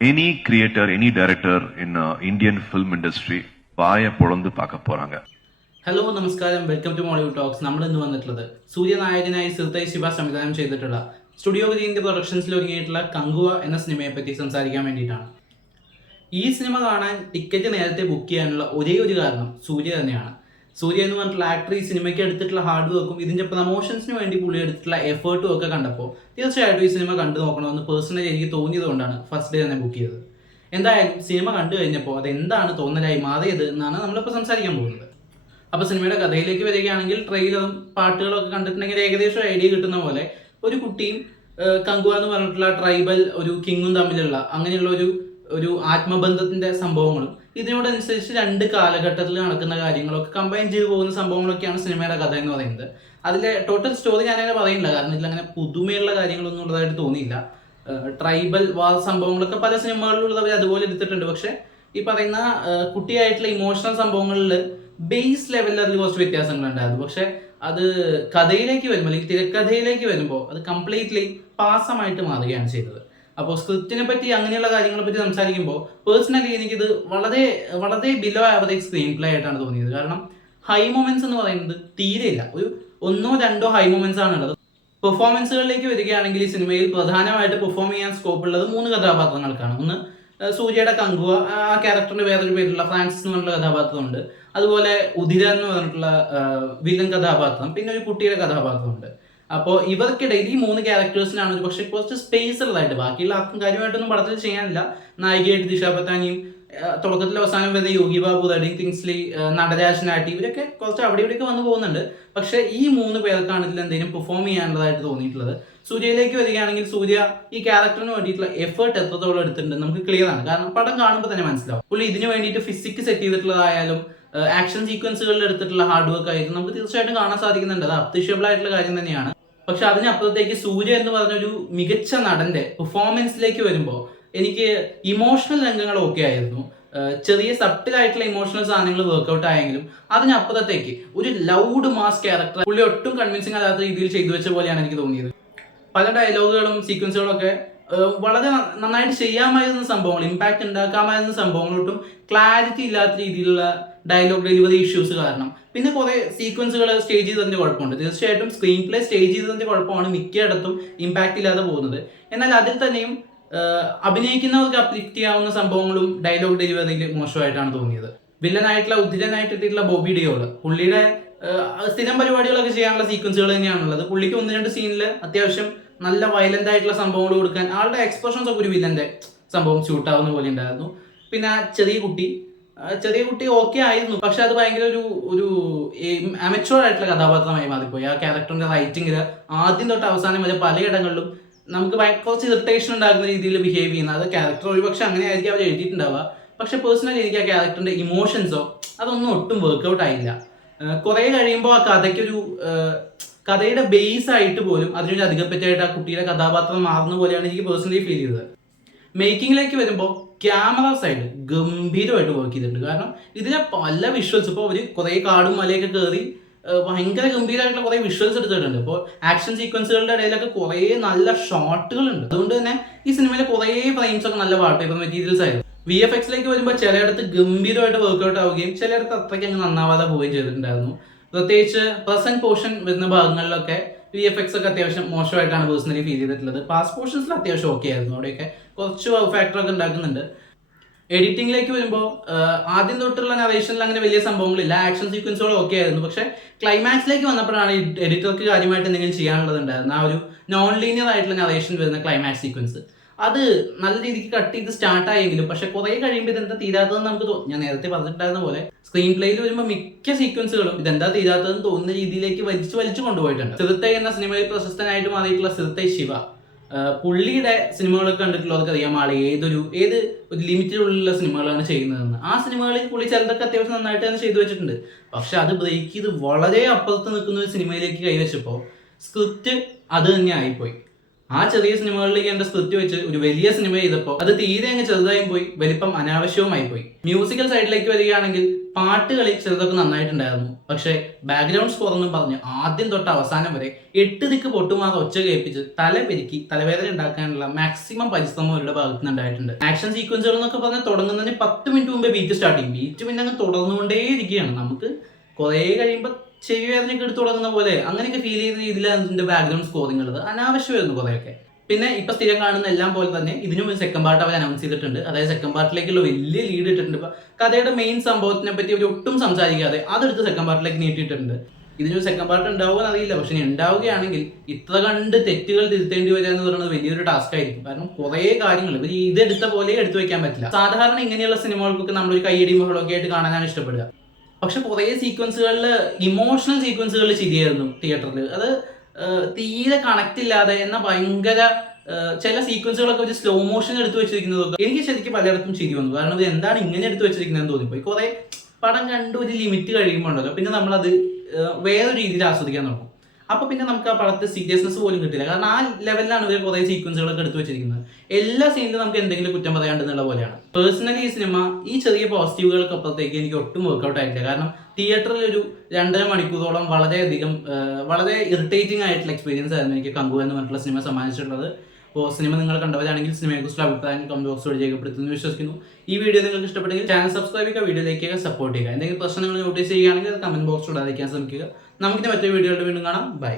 Any creator, any director in Indian film industry വായ പൊളന്ന് പാക്ക പോறாங்க. Hello നമസ്കാരം, welcome to Mollywood talks. നമ്മൾ ഇന്ന് വന്നിട്ടുള്ളത് സൂര്യനായകനായി സിർത്തൈ ശിവ സംവിധാനം ചെയ്തിട്ടുള്ള സ്റ്റുഡിയോ ഗ്രീൻ്റെ പ്രൊഡക്ഷൻസിൽ ഒരുങ്ങിയിട്ടുള്ള കങ്കുവ എന്ന സിനിമയെ പറ്റി സംസാരിക്കാൻ വേണ്ടിയിട്ടാണ്. ഈ സിനിമ കാണാൻ ടിക്കറ്റ് നേരത്തെ ബുക്ക് ചെയ്യാനുള്ള ഒരേ ഒരു കാരണം സൂര്യ തന്നെയാണ്. സൂര്യ എന്ന് പറഞ്ഞിട്ടുള്ള ആക്ടർ ഈ സിനിമയ്ക്ക് എടുത്തിട്ടുള്ള ഹാർഡ് വർക്കും ഇതിൻ്റെ പ്രമോഷൻസിന് വേണ്ടി പുള്ളി എടുത്തിട്ടുള്ള എഫേർട്ടും ഒക്കെ കണ്ടപ്പോൾ തീർച്ചയായിട്ടും ഈ സിനിമ കണ്ടു നോക്കണമെന്ന് പേഴ്സണലി എനിക്ക് തോന്നിയതുകൊണ്ടാണ് ഫസ്റ്റ് ഡേ തന്നെ ബുക്ക് ചെയ്തത്. എന്തായാലും സിനിമ കണ്ടു കഴിഞ്ഞപ്പോൾ അതെന്താണ് തോന്നലായി മാറിയത് എന്നാണ് നമ്മളിപ്പോൾ സംസാരിക്കാൻ പോകുന്നത്. അപ്പോൾ സിനിമയുടെ കഥയിലേക്ക് വരികയാണെങ്കിൽ ട്രെയിലറും പാട്ടുകളും ഒക്കെ കണ്ടിട്ടുണ്ടെങ്കിൽ ഏകദേശം ഐഡിയ കിട്ടുന്ന പോലെ ഒരു കുട്ടിയും കങ്കുവ എന്ന് പറഞ്ഞിട്ടുള്ള ട്രൈബൽ ഒരു കിങ്ങും തമ്മിലുള്ള അങ്ങനെയുള്ള ഒരു ആത്മബന്ധത്തിന്റെ സംഭവങ്ങളും ഇതിനോടനുസരിച്ച് രണ്ട് കാലഘട്ടത്തിൽ നടക്കുന്ന കാര്യങ്ങളൊക്കെ കമ്പൈൻ ചെയ്തു പോകുന്ന സംഭവങ്ങളൊക്കെയാണ് സിനിമയുടെ കഥ എന്ന് പറയുന്നത്. അതിലെ ടോട്ടൽ സ്റ്റോറി ഞാനങ്ങനെ പറയുന്നില്ല, കാരണം ഇതിലങ്ങനെ പുതുമയുള്ള കാര്യങ്ങളൊന്നും ഉള്ളതായിട്ട് തോന്നിയില്ല. ട്രൈബൽ വാർ സംഭവങ്ങളൊക്കെ പല സിനിമകളിലുള്ളവർ അതുപോലെ എടുത്തിട്ടുണ്ട്. പക്ഷെ ഈ പറയുന്ന കുട്ടിയായിട്ടുള്ള ഇമോഷണൽ സംഭവങ്ങളിൽ ബേസ് ലെവലിൽ അതിൽ കുറച്ച് വ്യത്യാസങ്ങളുണ്ടായിരുന്നു. പക്ഷെ അത് കഥയിലേക്ക് വരുമ്പോൾ അല്ലെങ്കിൽ തിരക്കഥയിലേക്ക് വരുമ്പോൾ അത് കംപ്ലീറ്റ്ലി പാസമായിട്ട് മാറുകയാണ് ചെയ്തത്. അപ്പോൾ സ്ക്രിപ്റ്റിനെ പറ്റി അങ്ങനെയുള്ള കാര്യങ്ങളെ പറ്റി സംസാരിക്കുമ്പോൾ പേഴ്സണലി എനിക്കിത് വളരെ വളരെ ബിലോ ആവറേജ് സ്ക്രീൻ പ്ലേ ആയിട്ടാണ് തോന്നിയത്. കാരണം ഹൈ മൊമെന്റ്സ് എന്ന് പറയുന്നത് തീരെയില്ല. ഒരു ഒന്നോ രണ്ടോ ഹൈ മൊമെന്റ്സ് ആണുള്ളത്. പെർഫോമൻസുകളിലേക്ക് വരികയാണെങ്കിൽ ഈ സിനിമയിൽ പ്രധാനമായിട്ട് പെർഫോം ചെയ്യാൻ സ്കോപ്പ് ഉള്ളത് 3 കഥാപാത്രങ്ങൾക്കാണ്. ഒന്ന് സൂര്യയുടെ കങ്കുവ, ആ ക്യാരക്ടറിന്റെ വേറൊരു പേരുള്ള ഫ്രാൻസിസ് എന്ന് പറഞ്ഞിട്ടുള്ള കഥാപാത്രമുണ്ട്. അതുപോലെ ഉദിര എന്ന് പറഞ്ഞിട്ടുള്ള വില്ലൻ കഥാപാത്രം, പിന്നെ ഒരു കുട്ടിയുടെ കഥാപാത്രമുണ്ട്. അപ്പോൾ ഇവർക്കിടയിൽ ഈ 3 ക്യാരക്ടേഴ്സിനാണ് ഒരു പക്ഷേ കുറച്ച് സ്പേസ് ഉള്ളതായിട്ട്. ബാക്കിയുള്ള ആർക്കും കാര്യമായിട്ടൊന്നും പടത്തിൽ ചെയ്യാനില്ല. നായികയായിട്ട് ദിഷ പത്താനിയും തുടക്കത്തിൽ അവസാനം വരുന്ന യോഗി ബാബു, റെഡിങ് കിങ്സ്ലി, നടരാജ് നാട്ടി, ഇവരൊക്കെ കുറച്ച് അവിടെ ഇവിടെയൊക്കെ വന്നു പോകുന്നുണ്ട്. പക്ഷേ ഈ 3 പേർക്കാണ് ഇതിൽ എന്തെങ്കിലും പെർഫോം ചെയ്യാനുള്ളതായിട്ട് തോന്നിയിട്ടുള്ളത്. സൂര്യയിലേക്ക് വരികയാണെങ്കിൽ സൂര്യ ഈ ക്യാരക്ടറിന് വേണ്ടിയിട്ടുള്ള എഫേർട്ട് എത്രത്തോളം എടുത്തിട്ടുണ്ട് നമുക്ക് ക്ലിയർ ആണ്. കാരണം പടം കാണുമ്പോൾ തന്നെ മനസ്സിലാവും. പുള്ളി ഇതിന് വേണ്ടിയിട്ട് ഫിസിക്സ് സെറ്റ് ചെയ്തിട്ടുള്ളതായാലും ആക്ഷൻ സീക്വൻസുകളിൽ എടുത്തിട്ടുള്ള ഹാർഡ് വർക്ക് ആയിരുന്നു നമുക്ക് തീർച്ചയായിട്ടും കാണാൻ സാധിക്കുന്നുണ്ട്. അത് അപ്രീഷ്യബിൾ ആയിട്ടുള്ള കാര്യം തന്നെയാണ്. പക്ഷെ അതിനപ്പുറത്തേക്ക് സൂര്യ എന്ന് പറഞ്ഞൊരു മികച്ച നടന്റെ പെർഫോമൻസിലേക്ക് വരുമ്പോൾ എനിക്ക് ഇമോഷണൽ രംഗങ്ങൾ ഓക്കെ ആയിരുന്നു. ചെറിയ സബ്റ്റിലായിട്ടുള്ള ഇമോഷണൽ സാധനങ്ങൾ വർക്ക്ഔട്ട് ആയെങ്കിലും അതിനപ്പുറത്തേക്ക് ഒരു ലൗഡ് മാസ് ക്യാരക്ടർ പുള്ളി ഒട്ടും കൺവിൻസിംഗ് അല്ലാത്ത രീതിയിൽ ചെയ്തു വെച്ച പോലെയാണ് എനിക്ക് തോന്നിയത്. പല ഡയലോഗുകളും സീക്വൻസുകളും ഒക്കെ വളരെ നന്നായിട്ട് ചെയ്യാമായിരുന്ന സംഭവങ്ങൾ, ഇമ്പാക്ട് ഉണ്ടാക്കാമായിരുന്ന സംഭവങ്ങളൊട്ടും ക്ലാരിറ്റി ഇല്ലാത്ത രീതിയിലുള്ള ഡയലോഗ് ഡെലിവറി ഇഷ്യൂസ് കാരണം പിന്നെ കുറെ സീക്വൻസുകൾ സ്റ്റേജ് ചെയ്തതിന്റെ കുഴപ്പമുണ്ട്. തീർച്ചയായിട്ടും സ്ക്രീൻ പ്ലേ സ്റ്റേജ് ചെയ്തതിന്റെ കുഴപ്പമാണ് മിക്കയിടത്തും ഇമ്പാക്ട് ഇല്ലാതെ പോകുന്നത്. എന്നാൽ അതിൽ തന്നെയും അഭിനയിക്കുന്നവർക്ക് അപ്ലിഫ്റ്റ് ചെയ്യാവുന്ന സംഭവങ്ങളും ഡയലോഗ് ഡെലിവറിയിൽ മോശമായിട്ടാണ് തോന്നിയത്. വില്ലനായിട്ടുള്ള ഉദ്ധിരനായിട്ട് എത്തിയിട്ടുള്ള ബോബി ഡിയോൾ, പുള്ളിയുടെ സ്ഥിരം പരിപാടികളൊക്കെ ചെയ്യാനുള്ള സീക്വൻസുകൾ തന്നെയാണുള്ളത്. പുള്ളിക്ക് 1-2 സീനിൽ അത്യാവശ്യം നല്ല വയലന്റ് ആയിട്ടുള്ള സംഭവങ്ങൾ കൊടുക്കാൻ ആളുടെ എക്സ്പ്രഷൻസ് ഒക്കെ ഒരു വില്ലന്റെ സംഭവം ഷൂട്ടാവുന്ന പോലെ ഉണ്ടായിരുന്നു. പിന്നെ ചെറിയ കുട്ടി ഓക്കെ ആയിരുന്നു, പക്ഷെ അത് ഭയങ്കര ഒരു അമച്വർ ആയിട്ടുള്ള കഥാപാത്രമായി മാറിപ്പോയി. ആ ക്യാരക്ടറിന്റെ റൈറ്റിംഗിൽ ആദ്യം തൊട്ട് അവസാനം വരെ പലയിടങ്ങളിലും നമുക്ക് കുറച്ച് ഇറിറ്റേഷൻ ഉണ്ടാകുന്ന രീതിയിൽ ബിഹേവ് ചെയ്യുന്ന അത് ക്യാരക്ടർ ഒരുപക്ഷെ അങ്ങനെ ആയിരിക്കും അവർ എഴുതിയിട്ടുണ്ടാവുക. പക്ഷെ പേഴ്സണലി എനിക്ക് ആ ക്യാരക്ടറിന്റെ ഇമോഷൻസോ അതൊന്നും ഒട്ടും വർക്ക്ഔട്ട് ആയില്ല. കുറെ കഴിയുമ്പോൾ ആ കഥയുടെ ബേസ് ആയിട്ട് പോലും അതിനൊരു അധികപ്പറ്റായിട്ട് ആ കുട്ടിയുടെ കഥാപാത്രം മാറുന്ന പോലെയാണ് എനിക്ക് പേഴ്സണലി ഫീൽ ചെയ്തത്. മേക്കിങ്ങിലേക്ക് വരുമ്പോൾ ക്യാമറ സൈഡ് ഗംഭീരമായിട്ട് വർക്ക് ചെയ്തിട്ടുണ്ട്. കാരണം ഇതിലെ പല വിഷ്വൽസ് ഇപ്പോൾ അവർ കുറേ കാടും മലയൊക്കെ കയറി ഭയങ്കര ഗംഭീരമായിട്ടുള്ള കുറേ വിഷ്വൽസ് എടുത്തിട്ടുണ്ട്. ഇപ്പോൾ ആക്ഷൻ സീക്വൻസുകളുടെ ഇടയിലൊക്കെ കുറേ നല്ല ഷോട്ടുകളുണ്ട്. അതുകൊണ്ട് തന്നെ ഈ സിനിമയിലെ കുറേ ഫ്രെയിംസ് ഒക്കെ നല്ല വാൾപേപ്പർ മെറ്റീരിയൽസ് ആയിരുന്നു. VFX വരുമ്പോൾ ചിലയിടത്ത് ഗംഭീരമായിട്ട് വർക്ക്ഔട്ട് ആവുകയും ചിലയിടത്ത് അത്രയ്ക്ക് അങ്ങ് നന്നാവാതെ പോവുകയും ചെയ്തിട്ടുണ്ടായിരുന്നു. പ്രത്യേകിച്ച് പ്രസന്റ് പോർഷൻ വരുന്ന ഭാഗങ്ങളിലൊക്കെ VFX ഒക്കെ അത്യാവശ്യം മോശമായിട്ടാണ് പേഴ്സണലി ഫീൽ ചെയ്തിട്ടുള്ളത്. പാസ്റ്റ് പോർഷൻസിൽ അത്യാവശ്യം ഓക്കെ ആയിരുന്നു, അവിടെയൊക്കെ കുറച്ച് ഫാക്ടർ ഒക്കെ ഉണ്ടാക്കുന്നുണ്ട്. എഡിറ്റിംഗിലേക്ക് വരുമ്പോൾ ആദ്യം തൊട്ടുള്ള നറേഷനിൽ അങ്ങനെ വലിയ സംഭവങ്ങളില്ല, ആക്ഷൻ സീക്വൻസുകളും ഓക്കെ ആയിരുന്നു. പക്ഷെ ക്ലൈമാക്സിലേക്ക് വന്നപ്പോഴാണ് എഡിറ്റർക്ക് കാര്യമായിട്ട് എന്തെങ്കിലും ചെയ്യാനുള്ളതുണ്ടായിരുന്നു. ആ ഒരു നോൺ ലീനിയർ ആയിട്ടുള്ള നറേഷൻ വരുന്ന ക്ലൈമാക്സ് സീക്വൻസ് അത് നല്ല രീതിക്ക് കട്ട് ചെയ്ത് സ്റ്റാർട്ട് ആയെങ്കിലും പക്ഷെ കുറെ കഴിയുമ്പോൾ ഇതെന്താ തീരാത്തതെന്ന് നമുക്ക് ഞാൻ നേരത്തെ പറഞ്ഞിട്ടുണ്ടായിരുന്ന പോലെ സ്ക്രീൻ പ്ലേയിൽ വരുമ്പോൾ മിക്ക സീക്വൻസുകളും ഇതെന്താ തീരാത്തതെന്ന് തോന്നുന്ന രീതിയിലേക്ക് വലിച്ചു കൊണ്ടുപോയിട്ടുണ്ട്. സിർത്തൈ എന്ന സിനിമയിൽ പ്രശസ്തനായിട്ട് മാറിയിട്ടുള്ള സിർത്തൈ ശിവ, പുള്ളിയുടെ സിനിമകളൊക്കെ കണ്ടിട്ടുള്ളവർക്ക് അറിയാം ആൾ ഏത് ഒരു ലിമിറ്റിലുള്ള സിനിമകളാണ് ചെയ്യുന്നതെന്ന്. ആ സിനിമകളിൽ പുള്ളി ചിലതൊക്കെ അത്യാവശ്യം നന്നായിട്ട് തന്നെ ചെയ്തു വെച്ചിട്ടുണ്ട്. പക്ഷെ അത് ബ്രേക്ക് ചെയ്ത് വളരെ അപ്പുറത്ത് നിൽക്കുന്ന ഒരു സിനിമയിലേക്ക് കൈവച്ചപ്പോൾ സ്ക്രിപ്റ്റ് അത് തന്നെ ആയിപ്പോയി. ആ ചെറിയ സിനിമകളിലേക്ക് എന്റെ സ്ക്രിപ്റ്റ് വെച്ച് ഒരു വലിയ സിനിമ ചെയ്തപ്പോൾ അത് തീരെ അങ്ങ് ചെറുതായും പോയി, വലിപ്പം അനാവശ്യവുമായി പോയി. മ്യൂസിക്കൽ സൈഡിലേക്ക് വരികയാണെങ്കിൽ പാട്ടുകളിൽ ചിലതൊക്കെ നന്നായിട്ടുണ്ടായിരുന്നു. പക്ഷേ ബാക്ക്ഗ്രൗണ്ട് സ്കോർ എന്നും പറഞ്ഞ് ആദ്യം തൊട്ട് അവസാനം വരെ 8 ദിക്ക് പൊട്ടുമാതെ ഒച്ച കേൾപ്പിച്ച് തലപെരുക്കി തലവേദന ഉണ്ടാക്കാനുള്ള മാക്സിമം പരിശ്രമം അവരുടെ ഭാഗത്ത് നിന്ന് ഉണ്ടായിട്ടുണ്ട്. ആക്ഷൻ സീക്വൻസുകൾ എന്നൊക്കെ പറഞ്ഞ് തുടങ്ങുന്നതിന് 10 മിനിറ്റ് മുമ്പേ ബീറ്റ് സ്റ്റാർട്ട് ചെയ്യും. ബീറ്റ് പിന്നെ അങ്ങ് തുടർന്നുകൊണ്ടേ ഇരിക്കുകയാണ്. നമുക്ക് കുറേ കഴിയുമ്പോൾ ചെവി വേദനയൊക്കെ എടുത്ത് തുടങ്ങുന്ന പോലെ അങ്ങനെയൊക്കെ ഫീൽ ചെയ്യുന്ന രീതിയിലാണ് അതിന്റെ ബാക്ക്ഗ്രൗണ്ട് സ്കോറിംഗ് ഉള്ളത്. അനാവശ്യമായിരുന്നു കുറേയൊക്കെ. പിന്നെ ഇപ്പൊ സ്ഥിരം കാണുന്ന എല്ലാം പോലെ തന്നെ ഇതിനും ഒരു സെക്കൻഡ് പാർട്ട് അവർ അനൗൺസ് ചെയ്തിട്ടുണ്ട്. അതായത് സെക്കൻഡ് പാർട്ടിലേക്കുള്ള വലിയ ലീഡ് ഇട്ടിട്ടുണ്ട്. ഇപ്പൊ കഥയുടെ മെയിൻ സംഭവത്തിനെ പറ്റി അവർ ഒട്ടും സംസാരിക്കാതെ അതെടുത്ത് സെക്കൻഡ് പാർട്ടിലേക്ക് നീട്ടിയിട്ടുണ്ട്. ഇതിനൊരു സെക്കൻഡ് പാർട്ട് ഉണ്ടാവുമെന്ന് അറിയില്ല. പക്ഷെ ഉണ്ടാവുകയാണെങ്കിൽ ഇത്ര കണ്ട് തെറ്റുകൾ തിരുത്തേണ്ടി വരിക എന്ന് പറയുന്നത് വലിയൊരു ടാസ്ക് ആയിരിക്കും. കാരണം കുറേ കാര്യങ്ങൾ ഇവർ ഇതെടുത്ത പോലെ എടുത്തു വെക്കാൻ പറ്റില്ല. സാധാരണ ഇങ്ങനെയുള്ള സിനിമകൾക്കൊക്കെ നമ്മളൊരു കയ്യടി മകളൊക്കെ ആയിട്ട് കാണാനാണ് ഇഷ്ടപ്പെടുക. പക്ഷെ കുറേ സീക്വൻസുകളിൽ ഇമോഷണൽ സീക്വൻസുകളിൽ ശരിയായിരുന്നു തിയേറ്ററിൽ. അത് തീരെ കണക്ട് ഇല്ലാതെ എന്നാൽ ഭയങ്കര ചില സീക്വൻസുകളൊക്കെ ഒരു സ്ലോ മോഷൻ എടുത്തു വെച്ചിരിക്കുന്നതൊക്കെ എനിക്ക് ശരിക്കും പലയിടത്തും ശരി വന്നു. കാരണം ഇത് എന്താണ് ഇങ്ങനെ എടുത്തു വെച്ചിരിക്കുന്നതെന്ന് തോന്നിപ്പോയി. കുറെ പടം കണ്ട് ഒരു ലിമിറ്റ് കഴിയുമ്പോൾ ഉണ്ടല്ലോ പിന്നെ നമ്മളത് വേറൊരു രീതിയിൽ ആസ്വദിക്കാൻ തുടങ്ങും. അപ്പൊ പിന്നെ നമുക്ക് ആ പടത്തെ സീരിയസ്നെസ് പോലും കിട്ടില്ല. കാരണം ആ ലെവലിലാണ് ഇവർ കുറെ സീക്വൻസുകളൊക്കെ എടുത്തു വെച്ചിരിക്കുന്നത്. എല്ലാ സീനിലും നമുക്ക് എന്തെങ്കിലും കുറ്റം പറയാണ്ടെന്നുള്ള പോലെയാണ്. പേഴ്സണലി ഈ സിനിമ ഈ ചെറിയ പോസിറ്റീവുകൾക്കപ്പുറത്തേക്ക് എനിക്ക് ഒട്ടും വർക്ക്ഔട്ട് ആയിട്ടില്ല. കാരണം തിയേറ്ററിൽ ഒരു 2.5 മണിക്കൂറോളം വളരെ ഇറിറ്റേറ്റിംഗ് ആയിട്ടുള്ള എക്സ്പീരിയൻസ് ആയിരുന്നു എനിക്ക് കങ്കു എന്ന് പറഞ്ഞിട്ടുള്ള സിനിമ സമ്മാനിച്ചിട്ടുള്ളത്. അപ്പോൾ സിനിമ നിങ്ങൾ കണ്ടവരാണെങ്കിൽ സിനിമയെക്കുറിച്ചുള്ള അഭിപ്രായം കമന്റ് ബോക്സിലൂടെ രേഖപ്പെടുത്തുന്നു വിശ്വസിക്കുന്നു. ഈ വീഡിയോ നിങ്ങൾക്ക് ഇഷ്ടപ്പെട്ടെങ്കിൽ ചാനൽ സബ്സ്ക്രൈബ് ചെയ്യുക, വീഡിയോയിലേക്ക് സപ്പോർട്ട് ചെയ്യുക. എന്തെങ്കിലും പ്രശ്നങ്ങൾ നോട്ടീസ് ചെയ്യുകയാണെങ്കിൽ അത് കമന്റ് ബോക്സിലൂടെ അറിയിക്കാൻ ശ്രമിക്കുക. നമുക്കിനി മറ്റൊരു വീഡിയോയിൽ വീണ്ടും കാണാം. ബൈ.